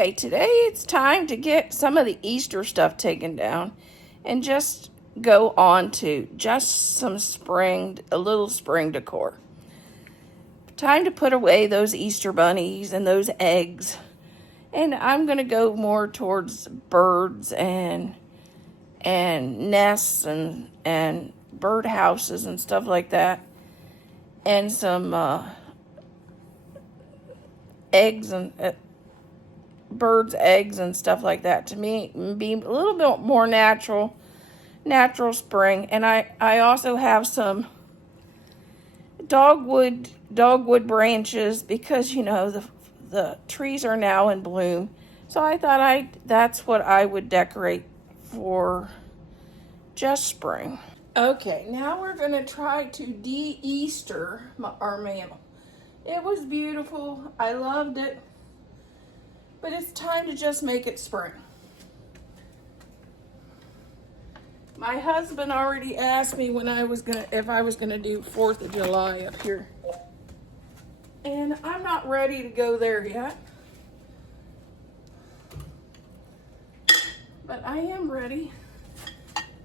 Okay, today it's time to get some of the Easter stuff taken down and just go on to just some a little spring decor. Time to put away those Easter bunnies and those eggs. And I'm going to go more towards birds and nests and bird houses and stuff like that. And some eggs and birds' eggs and stuff like that to me be a little bit more natural spring. And I also have some dogwood branches because the trees are now in bloom. So I thought that's what I would decorate for just spring. Okay, now we're going to try to de-Easter our mantle. It was beautiful. I loved it. But it's time to just make it spring. My husband already asked me if I was gonna do 4th of July up here. And I'm not ready to go there yet. But I am ready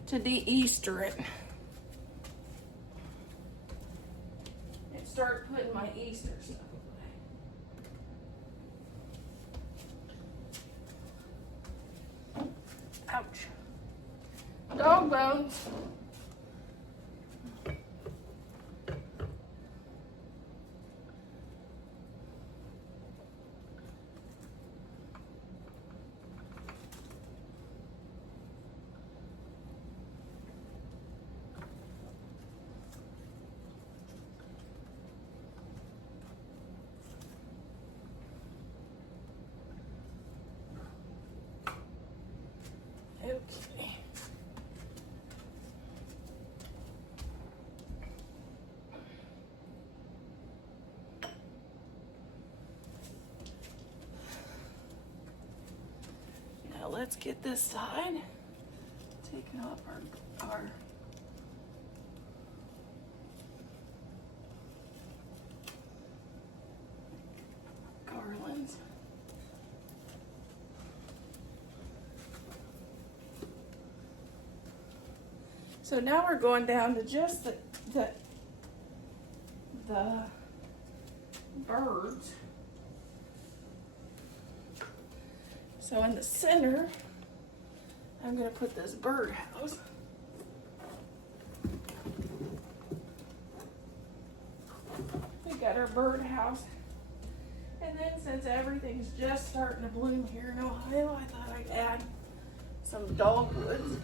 to de-Easter it. And start putting my Easter stuff away. Ouch. Dog bones. Okay. Now let's get this side taken off our garlands. So now we're going down to just the birds. So in the center, I'm going to put this bird house. We got our bird house. And then since everything's just starting to bloom here in Ohio, I thought I'd add some dogwoods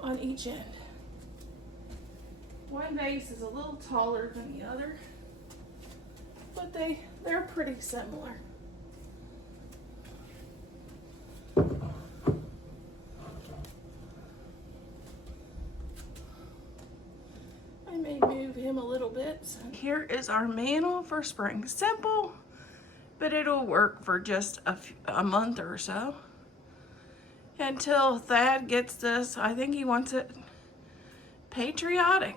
on each end. One base is a little taller than the other, but they're pretty similar. I may move him a little bit. Here is our mantle for spring. Simple, but it'll work for just a month or so. Until Thad gets this, I think he wants it patriotic.